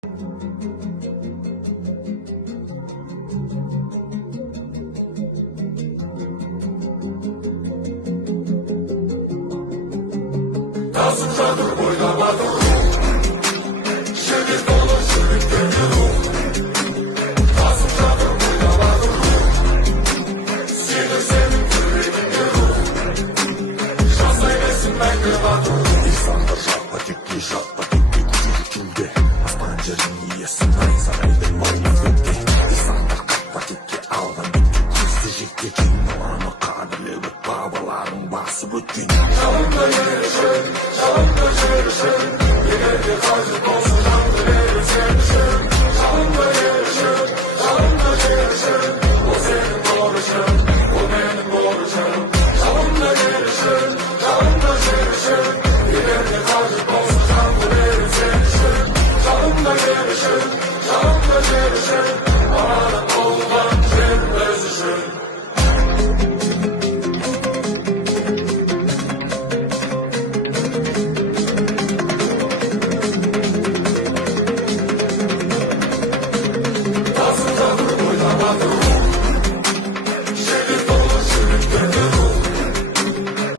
Тасып жатыр бойда батыр жігіт толы жігіттерге рух. Тасып жатыр бойда батыр сенің жүрегіңде рух. Жасай берсін мәңгі батыр. İnsanlar жатпа текке күзі аспан жердің иесі ай сарайдың малмыз бетте. İnsanlar қатпа текке алған бетте көзді жекке кең даланы қадірлеп бабаларың басып өткен. Жалында ерішін, жалында жерішін, егерде қажет болсын жанды беріп сен үшін. Жалында ерішін, жалында жерішін, ол сенің борышың, ол менің борышым. Жалында ерішін, жалында жерішін, егерде қажет болсын жанды беріп сен үшін. Жалында ерішін, жалында жерішін.